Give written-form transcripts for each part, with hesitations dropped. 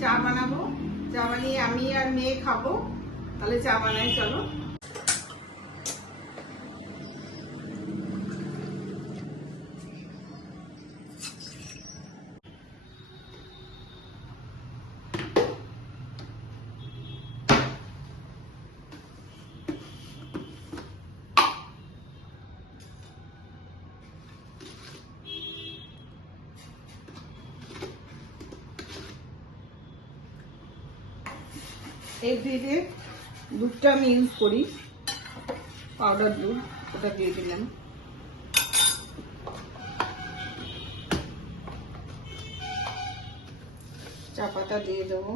চা বানাবো, চা বানিয়ে আমি আর মেয়ে খাবো। তাহলে চা বানাই, চলো। এই দুধে দুধটা আমি ইউজ করি, পাউডার দুধ, ওটা দিয়ে দিলাম। চা পাতা দিয়ে দেবো।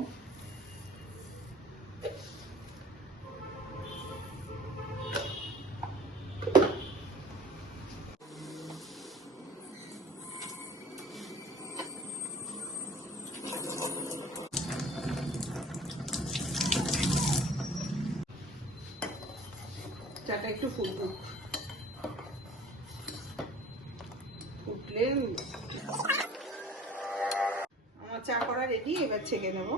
চাটা একটু ফুটুক, ফুটলে আমার চা করা রেডি। এবার ছেঁকে নেব।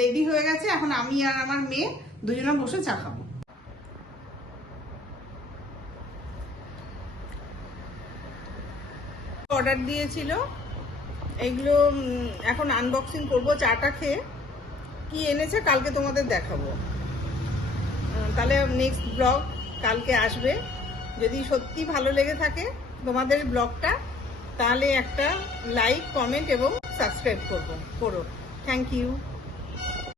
রেডি হয়ে গেছে। এখন আমি আর আমার মেয়ে দুজনে বসে চা খাবো। অর্ডার দিয়েছিল, এগুলো এখন আনবক্সিং করব। চাটা খেয়ে কি এনেছে কালকে তোমাদের দেখাবো। তাহলে নেক্সট ব্লগ কালকে আসবে। যদি সত্যি ভালো লেগে থাকে তোমাদের ব্লগটা, তাহলে একটা লাইক, কমেন্ট এবং সাবস্ক্রাইব করো। Thank you.